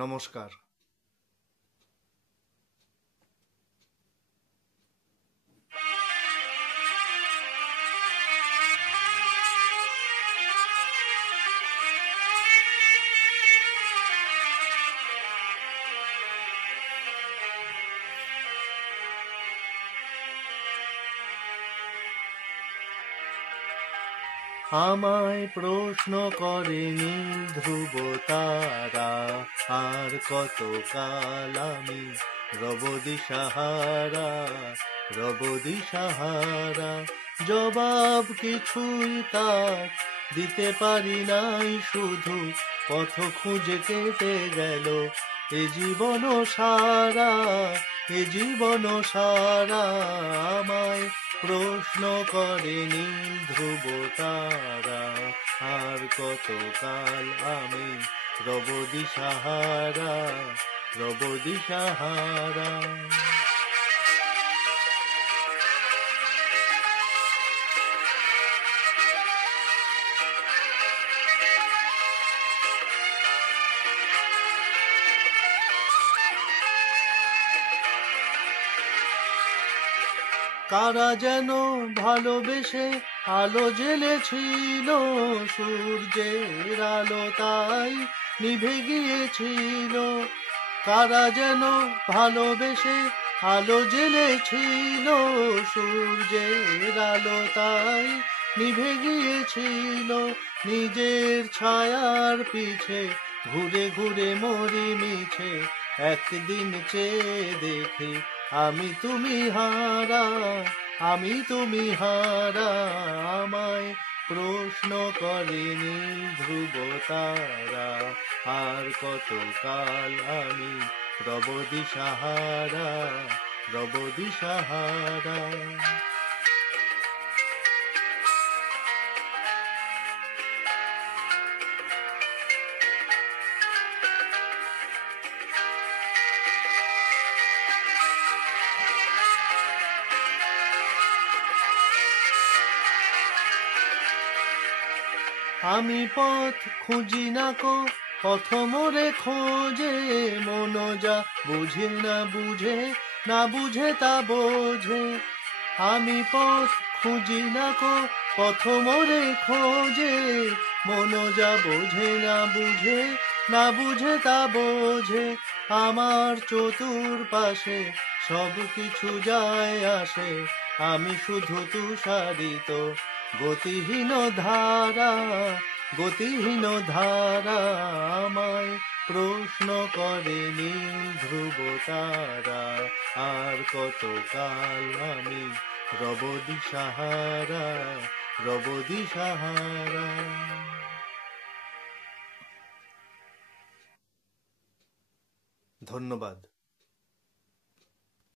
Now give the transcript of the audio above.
নমস্কার। আমায় প্রশ্ন করে নীল ধ্রুব তারা, আর কত কাল আমি রব দিশাহারা, রব দিশাহারা। জবাব কিছুই তার দিতে পারি নাই, শুধু পথ খুঁজে কেটে গেল এ জীবন সারা, এ জীবন সারা। আমায় প্রশ্ন করে নীল ধ্রুব তারা, আর কত কাল আমি রব দিশাহারা, রব দিশাহারা। কারা যেন ভালোবেসে আলো জ্বেলেছিল, সূর্যের আলো তাই নিভে গিয়েছিল। কারা যেন ভালোবেসে আলো জ্বেলেছিল, সূর্যের আলো তাই নিভে গিয়েছিল। নিজের ছায়ার পিছে ঘুরে ঘুরে মরি মিছে, একদিন চেয়ে দেখি আমি তুমি হারা, আমি তুমি হারা। আমায় প্রশ্ন করে নীল ধ্রুব তারা, আর কত কাল আমি রব দিশাহারা, রব দিশাহারা। আমি পথ খুঁজি না কো, পথ মোরে খোঁজে, মন যা বুঝে না বুঝে, না বুঝে তা বোঝে। আমি পথ খুঁজি না কো, পথ মোরে খোঁজে, মন যা বোঝে না বুঝে, না বুঝে তা বোঝে। আমার চতুর্পাশে সব কিছু যায় আসে, আমি শুধু তুষারিত গতিহীন ধারা, গতিহীন ধারা। আমায় প্রশ্ন করে নীল ধ্রুব তারা, আর কত কাল আমি রব দিশাহারা, রব দিশাহারা। ধন্যবাদ।